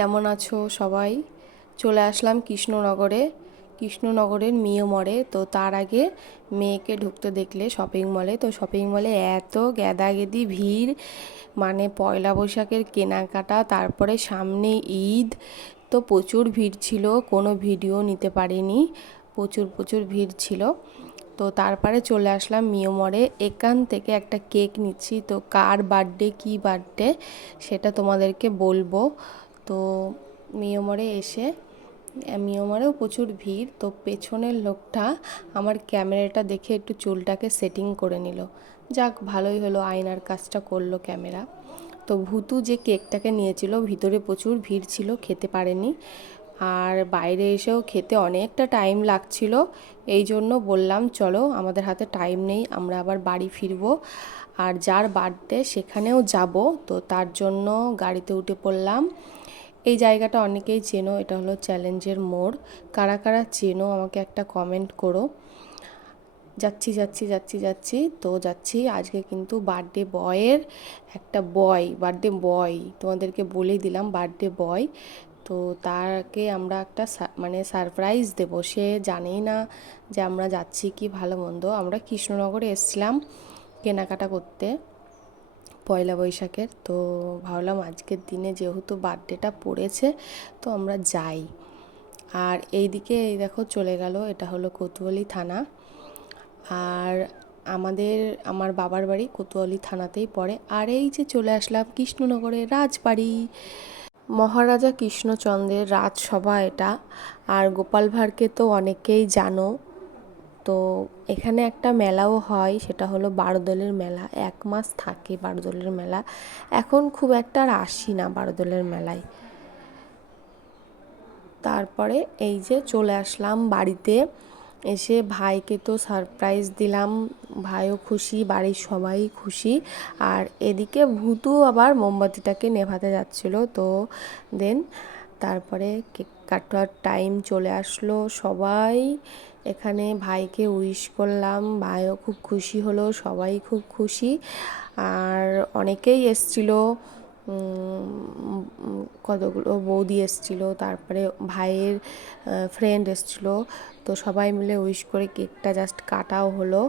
কেমন আছো সবাই? চলে আসলাম কৃষ্ণনগরের মিয়মরে। তো তার আগে মেয়েকে ঢুকতে দেখলে শপিং মলে। তো শপিং মলে এত গ্যাদাগেদি ভিড়, মানে পয়লা বৈশাখের কেনাকাটা, তারপরে সামনে ঈদ, তো প্রচুর ভিড় ছিল। কোনো ভিডিও নিতে পারিনি, প্রচুর প্রচুর ভিড় ছিল। তো তারপরে চলে আসলাম মিয়মরে। এখান থেকে একটা কেক নিচ্ছি। তো কার বার্থডে কী বার্থডে সেটা তোমাদেরকে বলবো। তো মিয়মরেও প্রচুর ভিড়। তো পেছনের লোকটা আমার ক্যামেরাটা দেখে একটু চুলটাকে সেটিং করে নিল। যাক, ভালোই হলো, আয়নার কাজটা করলো ক্যামেরা। তো ভূতু যে কেকটাকে নিয়েছিল, ভিতরে প্রচুর ভিড় ছিল, খেতে পারেনি। আর বাইরে এসেও খেতে অনেকটা টাইম লাগছিল। এই জন্য বললাম চলো, আমাদের হাতে টাইম নেই, আমরা আবার বাড়ি ফিরবো। আর যার বার্থডে সেখানেও যাব, তো তার জন্য গাড়িতে উঠে পড়লাম। এই জায়গাটা অনেকেই চেনো, এটা হলো চ্যালেঞ্জের মোড়। কারা কারা চেনো আমাকে একটা কমেন্ট করো। যাচ্ছি তো যাচ্ছি। আজকে কিন্তু বার্থডে বয় তোমাদেরকে বলেই দিলাম, বার্থডে বয়। তো তাকে আমরা একটা মানে সারপ্রাইজ দেবো। সে জানেই না যে আমরা যাচ্ছি কি ভালো মন্দ। আমরা কৃষ্ণনগরে এসেছিলাম কেনাকাটা করতে পয়লা বৈশাখের। তো ভাবলাম আজকের দিনে যেহেতু বার্থডেটা পড়েছে, তো আমরা যাই। আর এইদিকে এই দেখো চলে গেল, এটা হলো কোতোয়ালি থানা। আর আমার বাবার বাড়ি কোতোয়ালি থানাতেই পড়ে। আর এই যে চলে আসলাম কৃষ্ণনগরের রাজবাড়ি, মহারাজা কৃষ্ণচন্দ্রের রাজসভা এটা। আর গোপাল ভাঁড়কে তো অনেকেই জানো। তো এখানে একটা মেলাও হয়, সেটা হলো বারোদলের মেলা। 1 মাস থাকে বারোদলের মেলা। এখন খুব একটা আর আসি না বারোদলের মেলায়। তারপরে এই যে চলে আসলাম বাড়িতে। এসে ভাইকে তো সারপ্রাইজ দিলাম, ভাইও খুশি, বাড়ির সবাই খুশি। আর এদিকে ভূতু আবার মোমবাতিটাকে নেভাতে যাচ্ছিল। তো তারপরে কেক কাটার টাইম চলে আসলো। সবাই এখানে ভাইকে উইশ করলাম, ভাইও খুব খুশি হলো, সবাই খুব খুশি। আর অনেকেই এসছিল, কতগুলো বৌদি এসছিল, তারপরে ভাইয়ের ফ্রেন্ড এসছিল। তো সবাই মিলে উইশ করে কেকটা জাস্ট কাটাও হলো।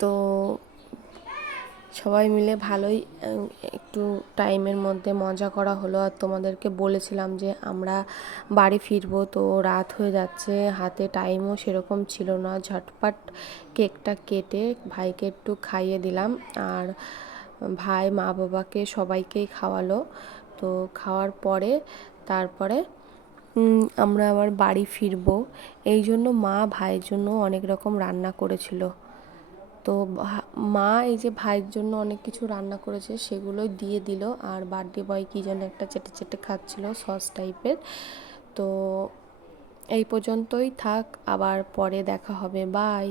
তো সবাই মিলে ভালোই একটু টাইমের মধ্যে মজা করা হলো। আর তোমাদেরকে বলেছিলাম যে আমরা বাড়ি ফিরবো, তো রাত হয়ে যাচ্ছে, হাতে টাইমও সেরকম ছিল না। ঝটপট কেকটা কেটে ভাইকে একটু খাইয়ে দিলাম। আর ভাই মা বাবাকে সবাইকেই খাওয়ালো। তো খাওয়ার পরে তারপরে আমরা আবার বাড়ি ফিরবো। এই জন্য মা ভাইয়ের জন্য অনেক রকম রান্না করেছিল। তো মা এই যে ভাইয়ের জন্য অনেক কিছু রান্না করেছে, সেগুলোই দিয়ে দিল। আর বার্থডে বয় কী যেন একটা চেটে চেটে খাচ্ছিল, সস টাইপের। তো এই পর্যন্তই থাক, আবার পরে দেখা হবে, বাই।